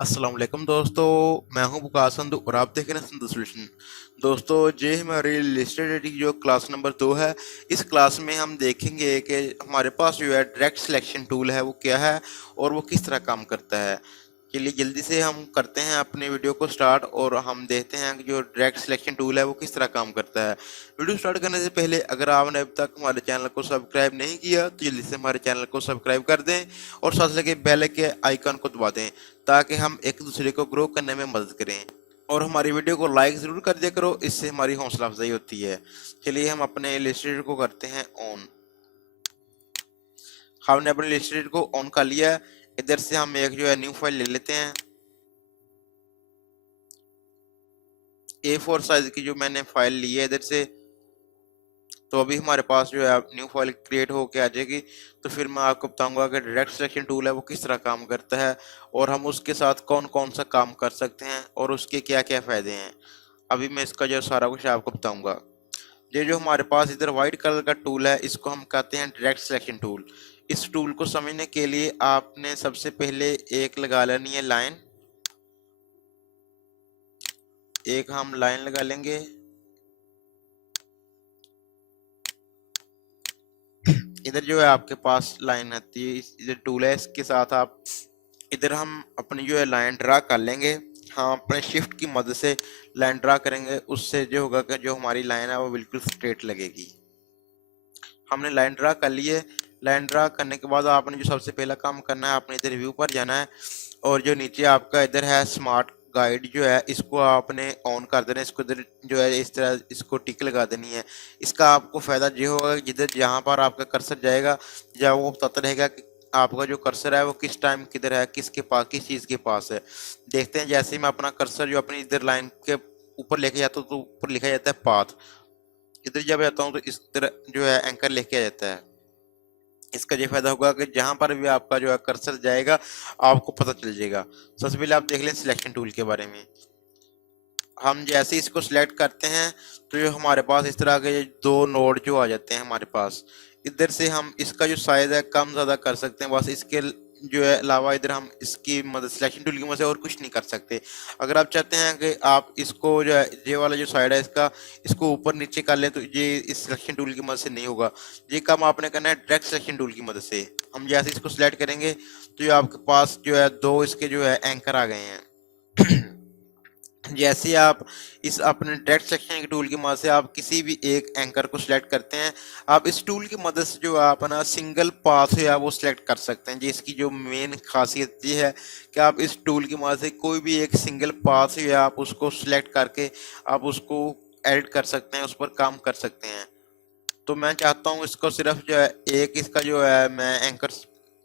अस्सलाम वालेकुम दोस्तों। मैं हूं बुकार संधू और आप देख रहे हैं संधू सॉल्यूशन। दोस्तों, ये हमारी लिस्टेड रेटिंग जो क्लास नंबर 2 है। इस क्लास में हम देखेंगे कि हमारे पास जो है डायरेक्ट सिलेक्शन टूल है वो क्या है और वो किस तरह काम करता है। चलिए जल्दी से हम करते हैं अपने वीडियो को स्टार्ट और हम देखते हैं कि जो डायरेक्ट सिलेक्शन टूल है वो किस तरह काम करता है। वीडियो स्टार्ट करने से पहले अगर आपने अभी तक हमारे चैनल को सब्सक्राइब नहीं किया तो जल्दी से हमारे चैनल को सब्सक्राइब कर दें और साथ लगे बेल के आइकन को दबा दें ताकि हम एक दूसरे को ग्रो करने में मदद करें। और हमारी वीडियो को लाइक ज़रूर कर दिया करो, इससे हमारी हौसला अफजाई होती है। चलिए हम अपने इलस्ट्रेटर को करते हैं ऑन। हमने अपने इलस्ट्रेटर को ऑन कर लिया। इधर से हम एक जो है न्यू फाइल ले लेते हैं। A4 साइज की जो मैंने फाइल ली है इधर से, तो अभी हमारे पास जो है न्यू फाइल क्रिएट होके आ जाएगी। तो फिर मैं आपको बताऊंगा कि डायरेक्ट सिलेक्शन टूल है वो किस तरह काम करता है और हम उसके साथ कौन कौन सा काम कर सकते हैं और उसके क्या क्या फ़ायदे हैं। अभी मैं इसका जो सारा कुछ आपको बताऊंगा। ये जो हमारे पास इधर वाइट कलर का टूल है इसको हम कहते हैं डायरेक्ट सिलेक्शन टूल। इस टूल को समझने के लिए आपने सबसे पहले एक लगा लेनी है लाइन। एक हम लाइन लगा लेंगे। इधर जो है आपके पास लाइन आती है, इधर टूल है, इसके साथ आप इधर हम अपनी जो है लाइन ड्रा कर लेंगे। हम अपने शिफ्ट की मदद से लाइन ड्रा करेंगे, उससे जो होगा कि जो हमारी लाइन है वो बिल्कुल स्ट्रेट लगेगी। हमने लाइन ड्रा कर ली है। लाइन ड्रा करने के बाद आपने जो सबसे पहला काम करना है, आपने इधर व्यू पर जाना है और जो नीचे आपका इधर है स्मार्ट गाइड जो है इसको आपने ऑन कर देना है। इसको इधर जो है इस तरह इसको टिक लगा देनी है। इसका आपको फ़ायदा ये होगा कि जिधर जहाँ पर आपका कर्सर जाएगा या वो बताता रहेगा कि आपका जो कर्सर है वो किस टाइम किधर है, किसके पास, किस चीज़ के पास है। देखते हैं, जैसे ही मैं अपना कर्सर जो अपनी इधर लाइन के ऊपर लेके जाता हूँ तो ऊपर लिखा जाता है पाथ। इधर जब आता हूँ तो इस तरह जो है एंकर लेके आ जाता है। इसका ये फायदा होगा कि जहां पर भी आपका जो है कर्सर जाएगा आपको पता चल जाएगा। सबसे पहले आप देख लें सिलेक्शन टूल के बारे में। हम जैसे इसको सिलेक्ट करते हैं तो जो हमारे पास इस तरह के दो नोड जो आ जाते हैं हमारे पास। इधर से हम इसका जो साइज है कम ज़्यादा कर सकते हैं, बस इसके जो है अलावा इधर हम इसकी मदद सिलेक्शन टूल की मदद से और कुछ नहीं कर सकते। अगर आप चाहते हैं कि आप इसको जो है ये वाला जो साइड है इसका इसको ऊपर नीचे कर लें तो ये इस सिलेक्शन टूल की मदद से नहीं होगा। ये काम आपने करना है डायरेक्ट सिलेक्शन टूल की मदद से। हम जैसे इसको सिलेक्ट करेंगे तो ये आपके पास जो है दो इसके जो है एंकर आ गए हैं। जैसे आप इस अपने डायरेक्ट सिलेक्शन के टूल की मदद से आप किसी भी एक एंकर को सिलेक्ट करते हैं, आप इस टूल की मदद से जो आप ना सिंगल पाथ है वो सिलेक्ट कर सकते हैं। जिसकी जो मेन खासियत ये है कि आप इस टूल की मदद से कोई भी एक सिंगल पाथ है आप उसको सिलेक्ट करके आप उसको एडिट कर सकते हैं, उस पर काम कर सकते हैं। तो मैं चाहता हूँ इसको सिर्फ जो है एक इसका जो है मैं एंकर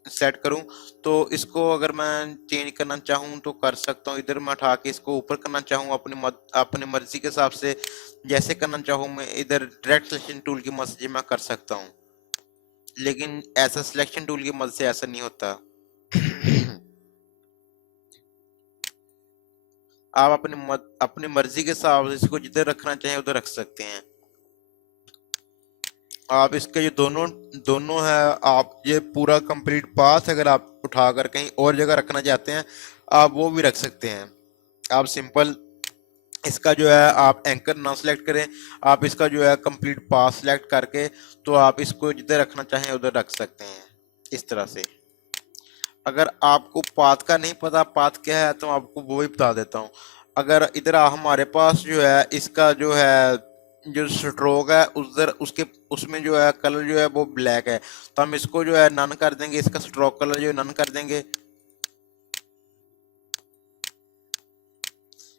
सेट करूं, तो इसको अगर मैं चेंज करना चाहूं तो कर सकता हूं। इधर मैं उठा के इसको ऊपर करना चाहूं अपनी मर्जी के हिसाब से, जैसे करना चाहूं मैं इधर डायरेक्ट सिलेक्शन टूल की मदद से मैं कर सकता हूं। लेकिन ऐसा सिलेक्शन टूल की मदद से ऐसा नहीं होता। आप अपनी मर्जी के हिसाब से इसको जिधर रखना चाहें उधर रख सकते हैं। आप इसके जो दोनों दोनों है, आप ये पूरा कंप्लीट पाथ अगर आप उठाकर कहीं और जगह रखना चाहते हैं आप वो भी रख सकते हैं। आप सिंपल इसका जो है आप एंकर ना सिलेक्ट करें, आप इसका जो है कंप्लीट पाथ सिलेक्ट करके तो आप इसको जिधर रखना चाहें उधर रख सकते हैं इस तरह से। अगर आपको पाथ का नहीं पता पाथ क्या है तो आपको वो भी बता देता हूँ। अगर इधर हमारे पास जो है इसका जो है जो स्ट्रोक है उधर उसके उसमें जो है कलर जो है वो ब्लैक है, तो हम इसको जो है नन कर देंगे। इसका स्ट्रोक कलर जो है नन कर देंगे।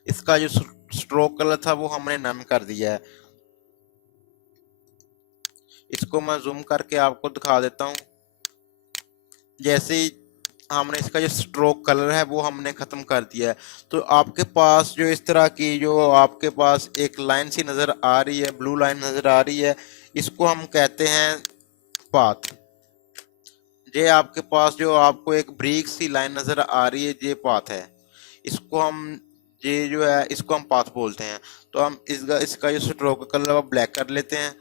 इसका जो स्ट्रोक कलर था वो हमने नन कर दिया है। इसको मैं जूम करके आपको दिखा देता हूँ। जैसे ही हमने इसका जो स्ट्रोक कलर है वो हमने ख़त्म कर दिया है, तो आपके पास जो इस तरह की जो आपके पास एक लाइन सी नज़र आ रही है, ब्लू लाइन नज़र आ रही है, इसको हम कहते हैं पाथ। ये आपके पास जो आपको एक ब्रिक सी लाइन नज़र आ रही है ये पाथ है। इसको हम ये जो है इसको हम पाथ बोलते हैं। तो हम इसका जो स्ट्रोक कलर है वो ब्लैक कर लेते हैं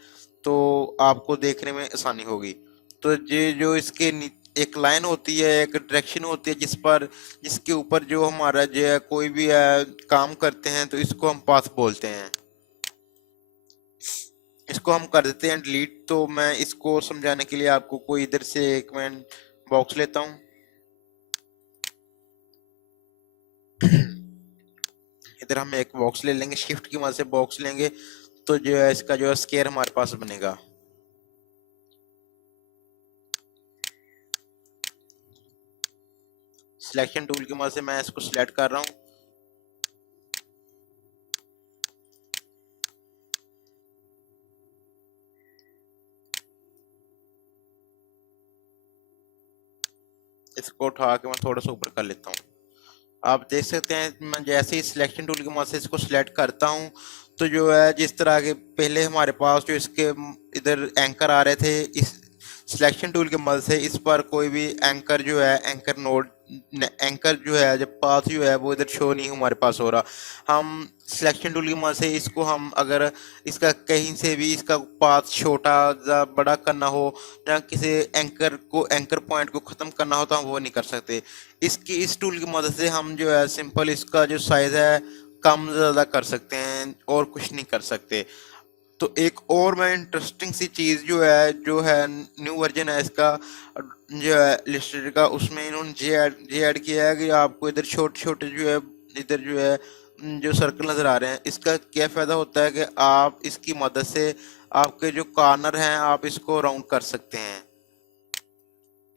तो आपको देखने में आसानी होगी। तो ये जो इसके एक लाइन होती है, एक डायरेक्शन होती है जिसके ऊपर जो हमारा जो है कोई भी काम करते हैं तो इसको हम पाथ बोलते हैं। इसको हम कर देते हैं डिलीट। तो मैं इसको समझाने के लिए आपको कोई इधर से एक मैं बॉक्स लेता हूँ। इधर हम एक बॉक्स ले लेंगे, शिफ्ट की मदद से बॉक्स लेंगे तो जो है इसका जो है स्क्वायर हमारे पास बनेगा। सिलेक्शन टूल की मदद से मैं इसको सिलेक्ट कर रहा हूँ। इसको उठा के मैं थोड़ा सा ऊपर कर लेता हूँ। आप देख सकते हैं मैं जैसे ही सिलेक्शन टूल की मदद से इसको सिलेक्ट करता हूँ तो जो है जिस तरह के पहले हमारे पास जो इसके इधर एंकर आ रहे थे, इस सिलेक्शन टूल की मदद से इस पर कोई भी एंकर जो है एंकर नोड एंकर जो है जब पाथ जो है वो इधर शो नहीं हमारे पास हो रहा। हम सिलेक्शन टूल की मदद से इसको हम अगर इसका कहीं से भी इसका पाथ छोटा या बड़ा करना हो या किसी एंकर पॉइंट को ख़त्म करना हो तो हम वो नहीं कर सकते। इस टूल की मदद से हम जो है सिंपल इसका जो साइज़ है कम ज़्यादा कर सकते हैं और कुछ नहीं कर सकते। तो एक और मैं इंटरेस्टिंग सी चीज़ जो है न्यू वर्जन है इसका जो है इलस्ट्रेटर का, उसमें इन्होंने जे ऐड किया है कि आपको इधर छोटे छोटे जो है इधर जो है जो सर्कल नज़र आ रहे हैं, इसका क्या फ़ायदा होता है कि आप इसकी मदद से आपके जो कॉर्नर हैं आप इसको राउंड कर सकते हैं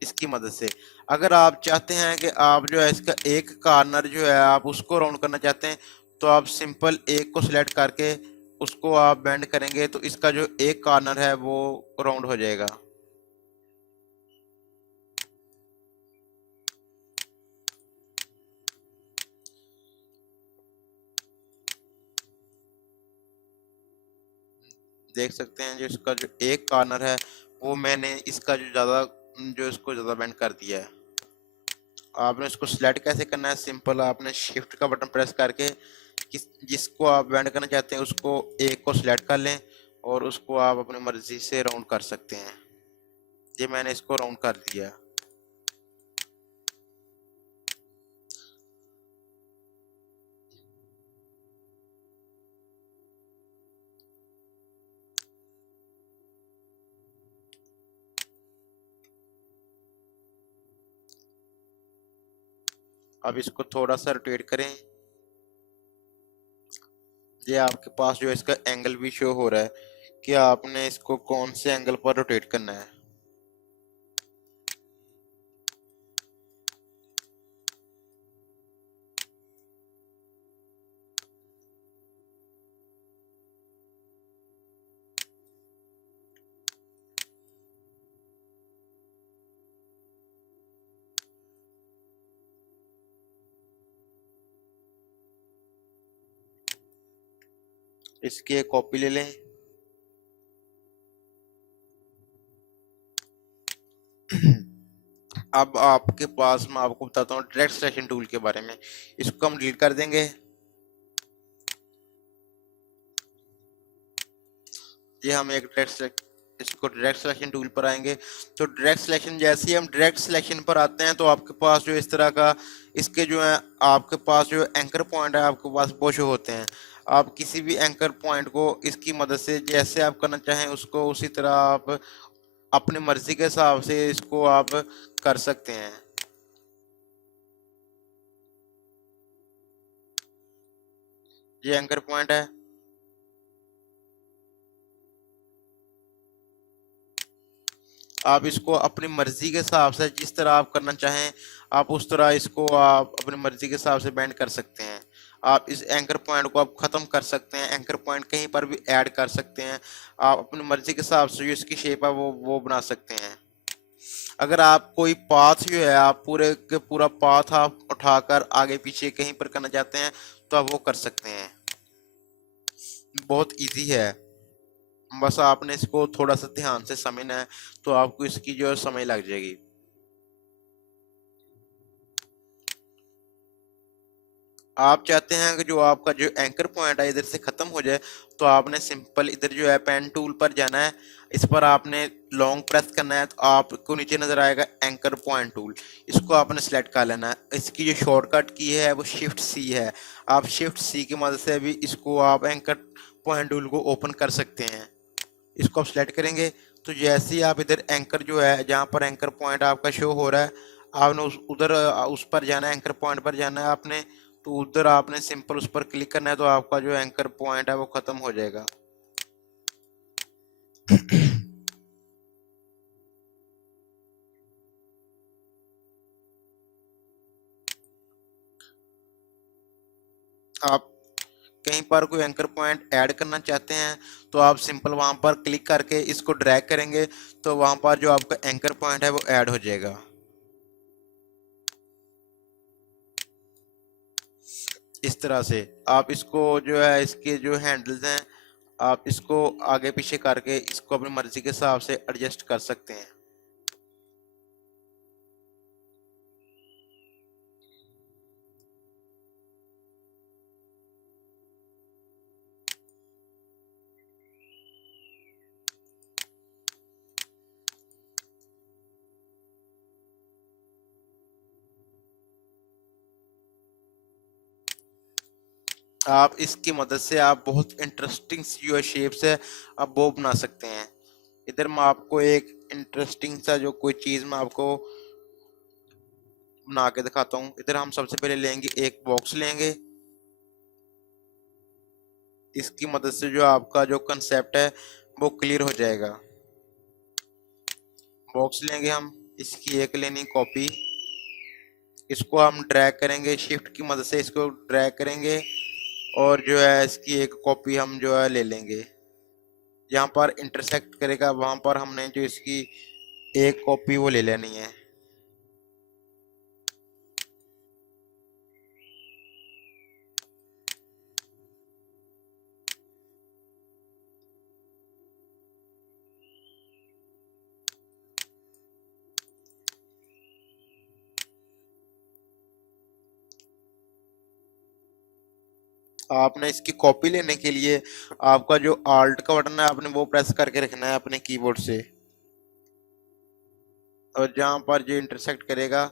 इसकी मदद से। अगर आप चाहते हैं कि आप जो है इसका एक कॉर्नर जो है आप उसको राउंड करना चाहते हैं तो आप सिंपल एक को सिलेक्ट करके उसको आप बेंड करेंगे तो इसका जो एक कॉर्नर है वो राउंड हो जाएगा। देख सकते हैं जो इसका जो एक कॉर्नर है वो मैंने इसका जो इसको ज़्यादा बेंड कर दिया है। आपने इसको सिलेक्ट कैसे करना है, सिंपल आपने शिफ्ट का बटन प्रेस करके जिसको आप बेंड करना चाहते हैं उसको एक को सिलेक्ट कर लें और उसको आप अपनी मर्जी से राउंड कर सकते हैं। ये मैंने इसको राउंड कर दिया। अब इसको थोड़ा सा रोटेट करें। ये आपके पास जो है इसका एंगल भी शो हो रहा है कि आपने इसको कौन से एंगल पर रोटेट करना है। इसकी एक कॉपी ले लें। अब आपके पास मैं आपको बताता हूँ डायरेक्ट सिलेक्शन टूल के बारे में। इसको हम डिलीट कर देंगे। ये हम एक इसको डायरेक्ट सिलेक्शन टूल पर आएंगे तो डायरेक्ट सिलेक्शन जैसे ही हम डायरेक्ट सिलेक्शन पर आते हैं तो आपके पास जो इस तरह का इसके जो है आपके पास जो एंकर पॉइंट है आपके पास वो शो होते हैं। आप किसी भी एंकर पॉइंट को इसकी मदद से जैसे आप करना चाहें उसको उसी तरह आप अपनी मर्जी के हिसाब से इसको आप कर सकते हैं। ये एंकर पॉइंट है। आप इसको अपनी मर्जी के हिसाब से जिस तरह आप करना चाहें आप उस तरह इसको आप अपनी मर्जी के हिसाब से बेंड कर सकते हैं। आप इस एंकर पॉइंट को आप ख़त्म कर सकते हैं, एंकर पॉइंट कहीं पर भी ऐड कर सकते हैं। आप अपनी मर्जी के हिसाब से जो इसकी शेप है वो बना सकते हैं। अगर आप कोई पाथ जो है आप पूरे के पूरा पाथ आप उठाकर आगे पीछे कहीं पर करना चाहते हैं तो आप वो कर सकते हैं। बहुत इजी है, बस आपने इसको थोड़ा सा ध्यान से समझना है तो आपको इसकी जो है समझ लग जाएगी। आप चाहते हैं कि जो आपका जो एंकर पॉइंट है इधर से ख़त्म हो जाए तो आपने सिंपल इधर जो है पेन टूल पर जाना है। इस पर आपने लॉन्ग प्रेस करना है तो आपको नीचे नजर आएगा एंकर पॉइंट टूल, इसको आपने सेलेक्ट कर लेना है। इसकी जो शॉर्टकट की है वो शिफ्ट सी है, आप शिफ्ट सी की मदद से भी इसको आप एंकर पॉइंट टूल को ओपन कर सकते हैं। इसको आप सेलेक्ट करेंगे तो जैसे ही आप इधर एंकर जो है जहाँ पर एंकर पॉइंट आपका शो हो रहा है, आपने उधर उस पर जाना है, एंकर पॉइंट पर जाना है आपने, तो उधर आपने सिंपल उस पर क्लिक करना है तो आपका जो एंकर पॉइंट है वो खत्म हो जाएगा। आप कहीं पर कोई एंकर पॉइंट ऐड करना चाहते हैं तो आप सिंपल वहां पर क्लिक करके इसको ड्रैग करेंगे तो वहां पर जो आपका एंकर पॉइंट है वो ऐड हो जाएगा। इस तरह से आप इसको जो है इसके जो हैंडल्स हैं आप इसको आगे पीछे करके इसको अपनी मर्जी के हिसाब से एडजस्ट कर सकते हैं। आप इसकी मदद से आप बहुत इंटरेस्टिंग जो शेप्स है आप वो बना सकते हैं। इधर मैं आपको एक इंटरेस्टिंग सा जो कोई चीज़ मैं आपको बना के दिखाता हूँ। इधर हम सबसे पहले लेंगे एक बॉक्स लेंगे, इसकी मदद से जो आपका जो कंसेप्ट है वो क्लियर हो जाएगा। बॉक्स लेंगे हम, इसकी एक लेनी कॉपी, इसको हम ड्रैग करेंगे शिफ्ट की मदद से, इसको ड्रैग करेंगे और जो है इसकी एक कॉपी हम जो है ले लेंगे। जहाँ पर इंटरसेक्ट करेगा वहाँ पर हमने जो इसकी एक कॉपी वो ले लेनी है। आपने इसकी कॉपी लेने के लिए आपका जो आल्ट का बटन है आपने वो प्रेस करके रखना है अपने कीबोर्ड से, और जहाँ पर जो इंटरसेक्ट करेगा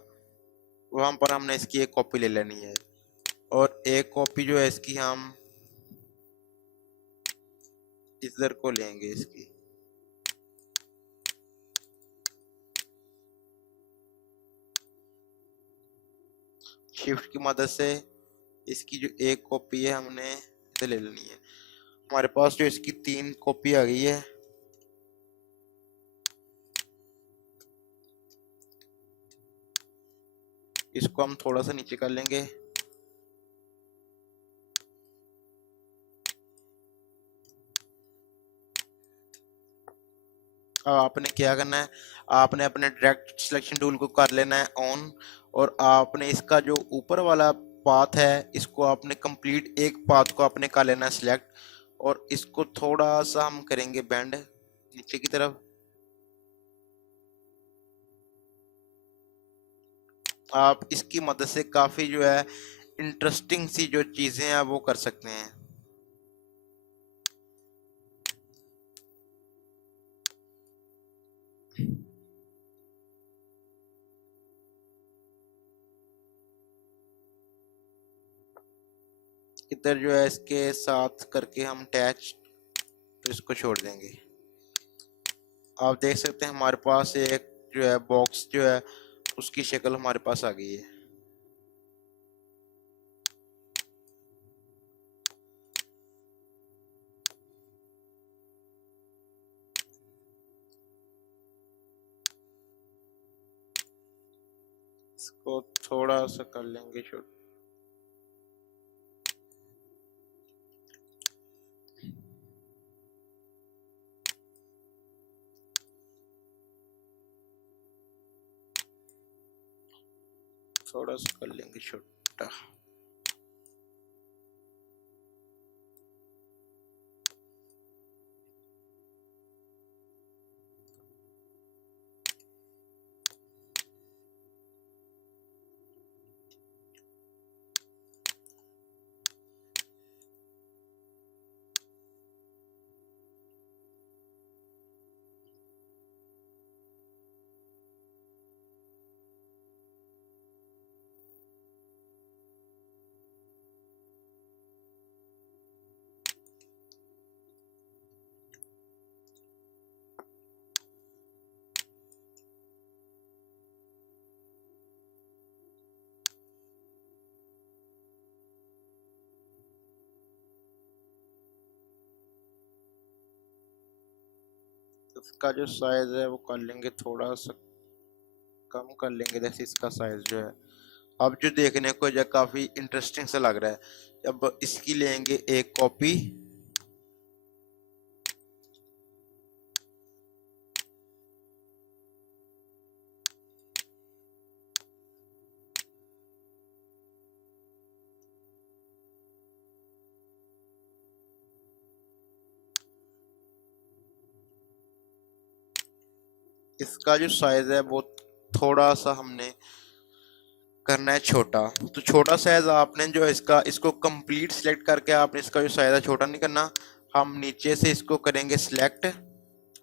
वहाँ पर हमने इसकी एक कॉपी ले लेनी है। और एक कॉपी जो है इसकी हम इधर को लेंगे, इसकी शिफ्ट की मदद से इसकी जो एक कॉपी है हमने इधर ले लेनी है। हमारे पास जो इसकी 3 कॉपी आ गई है। इसको हम थोड़ा सा नीचे कर लेंगे। अब आपने क्या करना है, आपने अपने डायरेक्ट सिलेक्शन टूल को कर लेना है ऑन, और आपने इसका जो ऊपर वाला पाथ है इसको आपने कंप्लीट एक पाथ को आपने कर लेना है सिलेक्ट, और इसको थोड़ा सा हम करेंगे बेंड नीचे की तरफ। आप इसकी मदद से काफी जो है इंटरेस्टिंग सी जो चीजें हैं वो कर सकते हैं। इधर जो है इसके साथ करके हम अटैच, तो इसको छोड़ देंगे। आप देख सकते हैं हमारे पास एक जो है बॉक्स जो है उसकी शक्ल हमारे पास आ गई है। इसको थोड़ा सा कर लेंगे छोटा। थोड़ा सा कर लेंगे छोटा। इसका जो साइज है वो कर लेंगे थोड़ा सा कम कर लेंगे, जैसे इसका साइज जो है अब जो देखने को जो काफी इंटरेस्टिंग सा लग रहा है। अब इसकी लेंगे एक कॉपी, इसका जो साइज है वो थोड़ा सा हमने करना है छोटा। तो छोटा साइज आपने जो इसका इसको कंप्लीट सिलेक्ट करके आपने इसका जो साइज है छोटा नहीं करना, हम नीचे से इसको करेंगे सिलेक्ट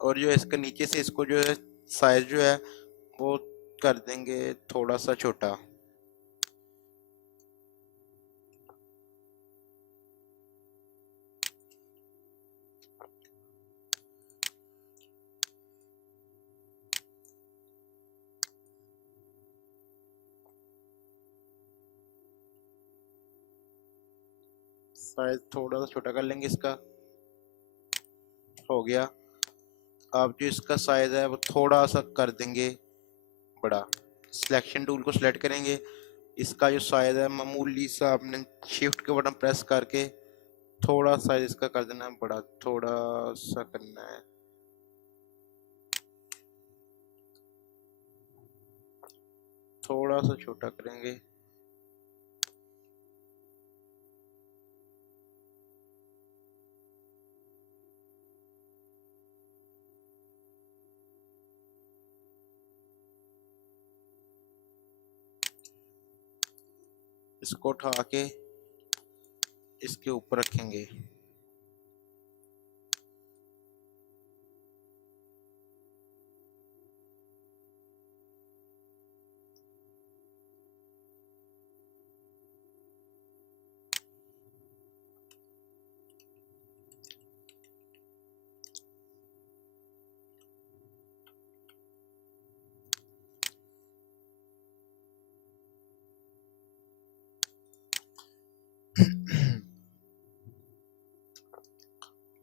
और जो इसके नीचे से इसको जो है साइज जो है वो कर देंगे थोड़ा सा छोटा। साइज थोड़ा सा छोटा कर लेंगे, इसका हो गया। अब जो इसका साइज है वो थोड़ा सा कर देंगे बड़ा, सिलेक्शन टूल को सिलेक्ट करेंगे, इसका जो साइज है मामूली सा आपने शिफ्ट के बटन प्रेस करके थोड़ा साइज इसका कर देना है बड़ा, थोड़ा सा करना है, थोड़ा सा छोटा करेंगे। इसको उठा के इसके ऊपर रखेंगे।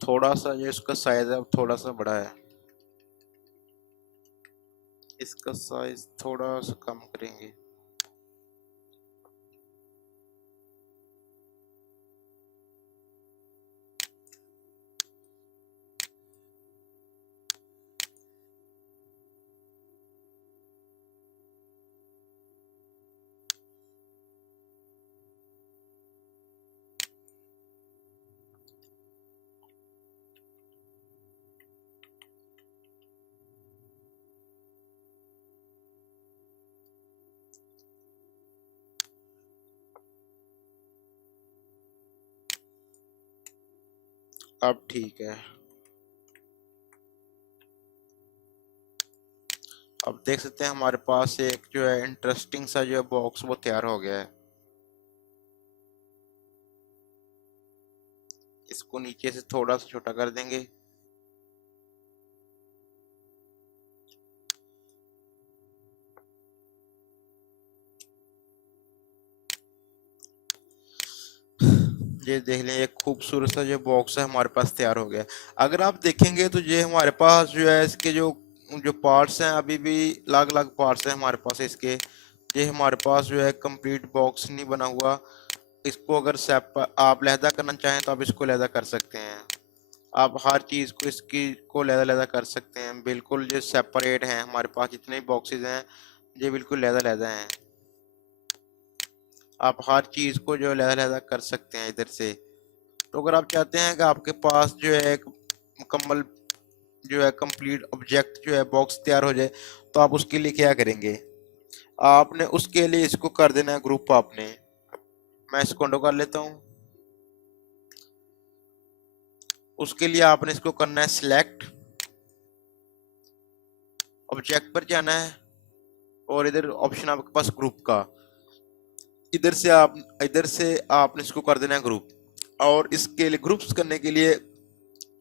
थोड़ा सा जो इसका साइज है थोड़ा सा बड़ा है, इसका साइज थोड़ा सा कम करेंगे। अब ठीक है, अब देख सकते हैं हमारे पास एक जो है इंटरेस्टिंग सा जो है बॉक्स वो तैयार हो गया है। इसको नीचे से थोड़ा सा छोटा कर देंगे। ये देख लें एक खूबसूरत सा जो बॉक्स है हमारे पास तैयार हो गया। अगर आप देखेंगे तो ये हमारे पास जो है इसके जो जो पार्ट्स हैं अभी भी अलग अलग पार्ट्स हैं हमारे पास इसके। ये हमारे पास जो है कंप्लीट बॉक्स नहीं बना हुआ। इसको अगर आप लहदा करना चाहें तो आप इसको लहदा कर सकते हैं। आप हर चीज़ को इसकी को लहदा लहदा कर सकते हैं, बिल्कुल जो सेपरेट हैं हमारे पास जितने भी बॉक्सेस हैं ये बिल्कुल लहदा लहदा हैं। आप हर चीज़ को जो लहदा लहदा कर सकते हैं इधर से। तो अगर आप चाहते हैं कि आपके पास जो है एक मुकम्मल जो है कंप्लीट ऑब्जेक्ट जो है बॉक्स तैयार हो जाए तो आप उसके लिए क्या करेंगे, आपने उसके लिए इसको कर देना है ग्रुप। आपने मैं इसको अंडो कर लेता हूँ। उसके लिए आपने इसको करना है सिलेक्ट, ऑब्जेक्ट पर जाना है और इधर ऑप्शन आपके पास ग्रुप का, इधर से आपने इसको कर देना है ग्रुप। और इसके लिए ग्रुप्स करने के लिए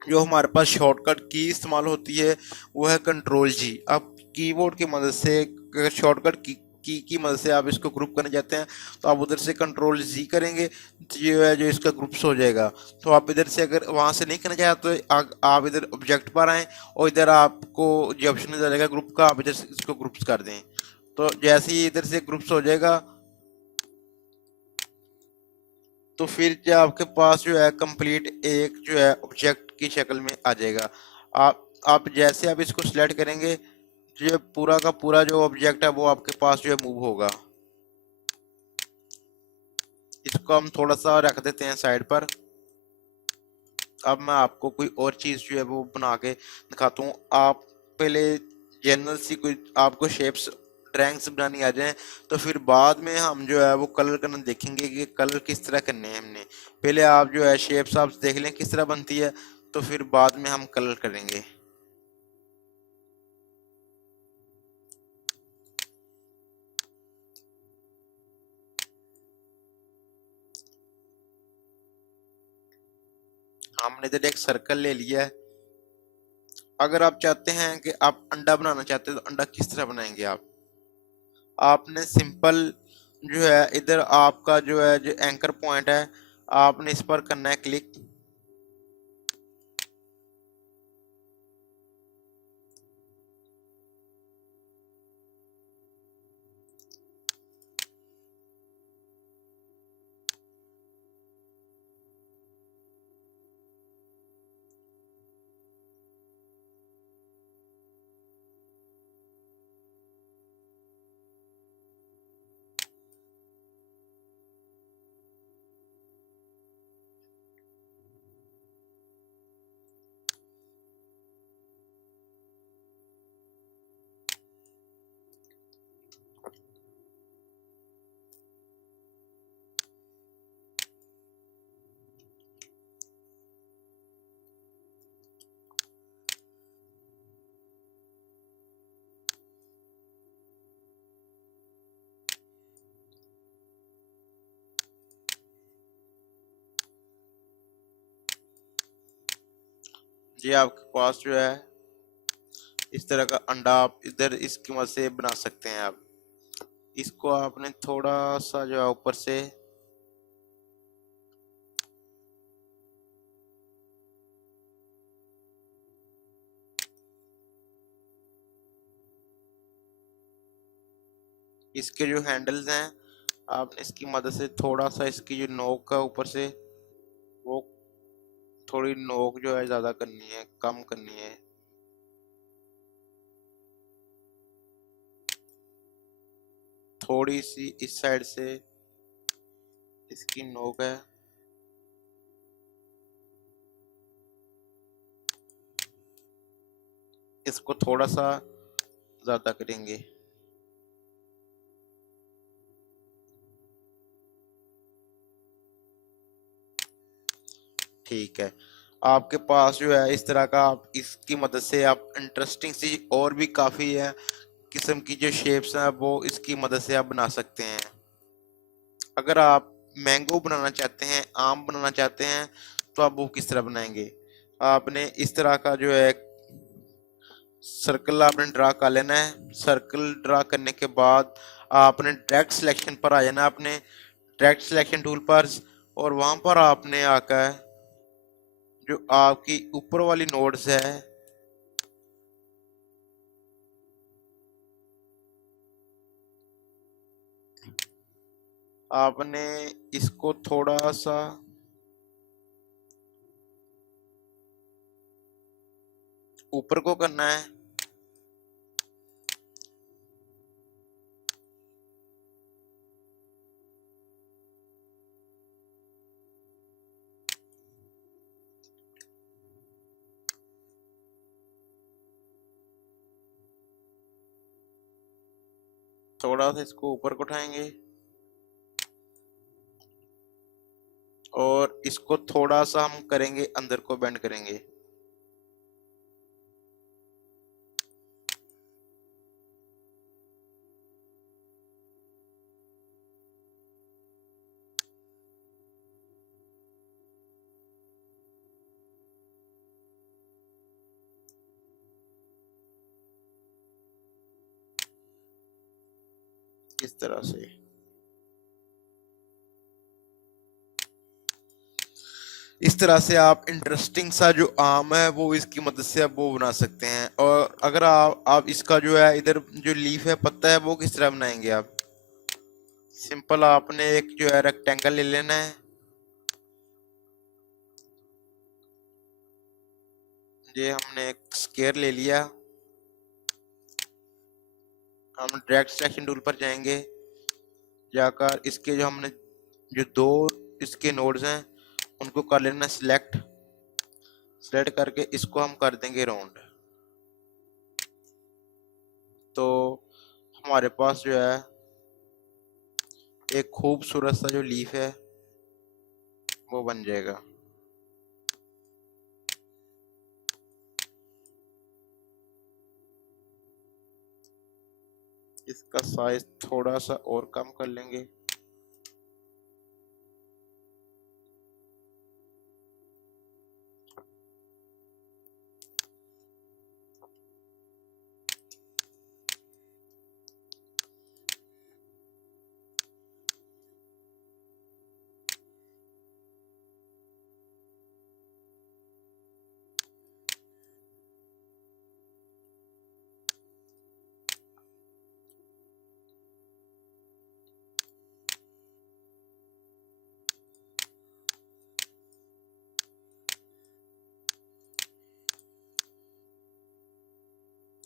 जो हमारे पास शॉर्टकट की इस्तेमाल होती है वो है कंट्रोल जी। आप कीबोर्ड की मदद से शॉर्टकट की की मदद से आप इसको ग्रुप करना चाहते हैं तो आप उधर से कंट्रोल जी करेंगे, जो है जो इसका ग्रुप्स हो जाएगा। तो आप इधर से अगर वहां से नहीं करना चाहते तो आप इधर ऑब्जेक्ट पर आए और इधर आपको जो ऑप्शन नजर आएगा ग्रुप का, आप इधर से इसको ग्रुप्स कर दें। तो जैसे ही इधर से ग्रुप्स हो जाएगा तो फिर जो आपके पास जो है कंप्लीट एक जो है ऑब्जेक्ट की शक्ल में आ जाएगा। आप जैसे आप इसको सिलेक्ट करेंगे जो पूरा का पूरा जो ऑब्जेक्ट है वो आपके पास जो है मूव होगा। इसको हम थोड़ा सा रख देते हैं साइड पर। अब मैं आपको कोई और चीज जो है वो बना के दिखाता हूँ। आप पहले जनरल सी कोई आपको शेप्स ड्राइंग्स बनानी आ जाए तो फिर बाद में हम जो है वो कलर करना देखेंगे कि कलर किस तरह करने हैं हमने। पहले आप जो है शेप्स आप देख लें किस तरह बनती है, तो फिर बाद में हम कलर करेंगे। हमने इधर एक सर्कल ले लिया है। अगर आप चाहते हैं कि आप अंडा बनाना चाहते हैं तो अंडा किस तरह बनाएंगे आप? आपने सिंपल जो है इधर आपका जो है जो एंकर पॉइंट है आपने इस पर करना है क्लिक। ये आपके पास जो है इस तरह का अंडा आप इधर इसकी मदद से बना सकते हैं। आप इसको आपने थोड़ा सा जो है ऊपर से इसके जो हैंडल्स हैं आपने इसकी मदद से थोड़ा सा इसकी जो नोक का ऊपर से वो थोड़ी नोक जो है ज्यादा करनी है, कम करनी है। थोड़ी सी इस साइड से इसकी नोक है, इसको थोड़ा सा ज्यादा करेंगे। ठीक है, आपके पास जो है इस तरह का आप इसकी मदद से आप इंटरेस्टिंग सी और भी काफी है किस्म की जो शेप्स हैं वो इसकी मदद से आप बना सकते हैं। अगर आप मैंगो बनाना चाहते हैं, आम बनाना चाहते हैं तो आप वो किस तरह बनाएंगे? आपने इस तरह का जो है सर्कल आपने ड्रा कर लेना है। सर्कल ड्रा करने के बाद आपने डायरेक्ट सिलेक्शन पर आ जाना, आपने डायरेक्ट सिलेक्शन टूल पर, और वहां पर आपने आकर जो आपकी ऊपर वाली नोड्स है आपने इसको थोड़ा सा ऊपर को करना है। थोड़ा सा इसको ऊपर को उठाएंगे और इसको थोड़ा सा हम करेंगे अंदर को बेंड करेंगे। इस तरह से। इस तरह से आप इंटरेस्टिंग सा जो आम है वो इसकी मदद से आप वो बना सकते हैं। और अगर आप इसका जो है इधर जो लीफ है, पत्ता है, वो किस तरह बनाएंगे आप? सिंपल, आपने एक जो है रेक्टेंगल ले लेना है। ये हमने एक स्क्वायर ले लिया। हम डायरेक्ट सिलेक्शन टूल पर जाएंगे, जाकर इसके जो हमने जो दो इसके नोड्स हैं उनको कर लेना सिलेक्ट। सिलेक्ट करके इसको हम कर देंगे राउंड। तो हमारे पास जो है एक खूबसूरत सा जो लीफ है वो बन जाएगा। इसका साइज थोड़ा सा और कम कर लेंगे।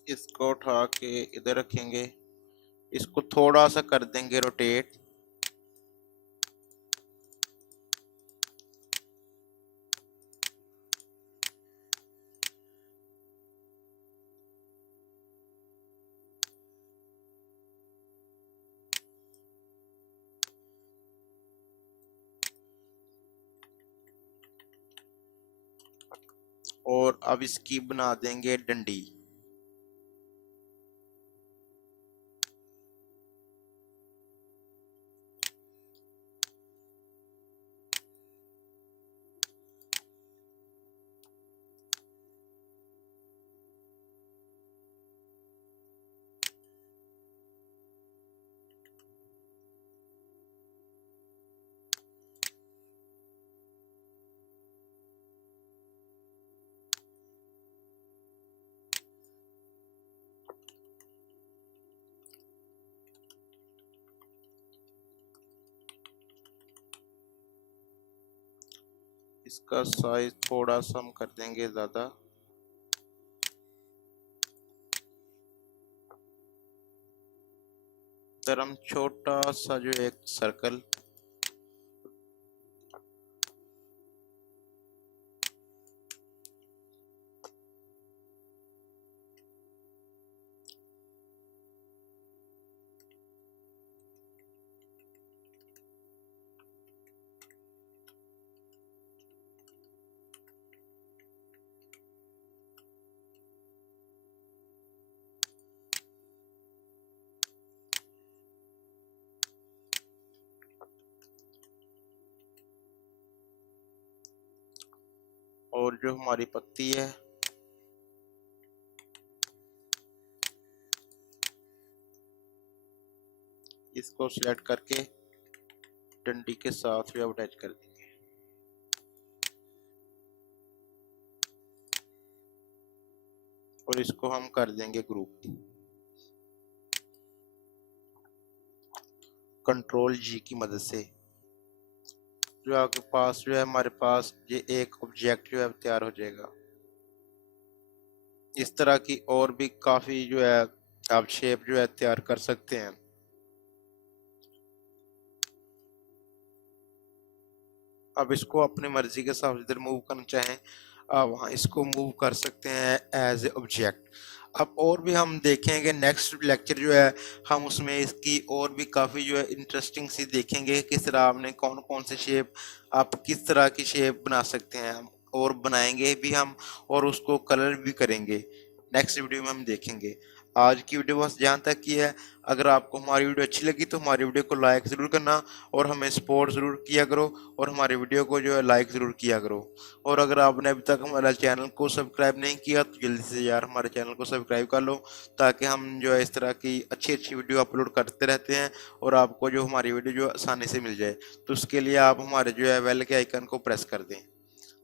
इसको उठा के इधर रखेंगे, इसको थोड़ा सा कर देंगे रोटेट। और अब इसकी बना देंगे डंडी। इसका साइज थोड़ा सा हम कर देंगे ज्यादा। इधर हम छोटा सा जो एक सर्कल, और जो हमारी पत्ती है इसको सिलेक्ट करके डंडी के साथ भी अटैच कर देंगे। और इसको हम कर देंगे ग्रुप। कंट्रोल जी की मदद से जो आपके पास जो है हमारे पास ये एक ऑब्जेक्ट जो है तैयार हो जाएगा। इस तरह की और भी काफी जो है आप शेप जो है तैयार कर सकते हैं। अब इसको अपनी मर्जी के साथ इधर मूव करना चाहें आप वहाँ इसको मूव कर सकते हैं एज ए ऑब्जेक्ट। अब और भी हम देखेंगे नेक्स्ट लेक्चर जो है हम उसमें इसकी और भी काफ़ी जो है इंटरेस्टिंग सी देखेंगे किस तरह आपने कौन कौन से शेप आप किस तरह की शेप बना सकते हैं और बनाएंगे भी हम और उसको कलर भी करेंगे। नेक्स्ट वीडियो में हम देखेंगे। आज की वीडियो बस जहाँ तक की है। अगर आपको हमारी वीडियो अच्छी लगी तो हमारी वीडियो को लाइक ज़रूर करना और हमें सपोर्ट ज़रूर किया करो और हमारी वीडियो को जो है लाइक ज़रूर किया करो। और अगर आपने अभी तक हमारा चैनल को सब्सक्राइब नहीं किया तो जल्दी से यार हमारे चैनल को सब्सक्राइब कर लो, ताकि हम जो है इस तरह की अच्छी अच्छी वीडियो अपलोड करते रहते हैं और आपको जो हमारी वीडियो जो आसानी से मिल जाए। तो उसके लिए आप हमारे जो है बेल के आइकन को प्रेस कर दें।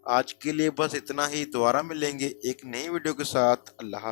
आज के लिए बस इतना ही, दोबारा मिलेंगे एक नई वीडियो के साथ। अल्लाह हाफ़िज़।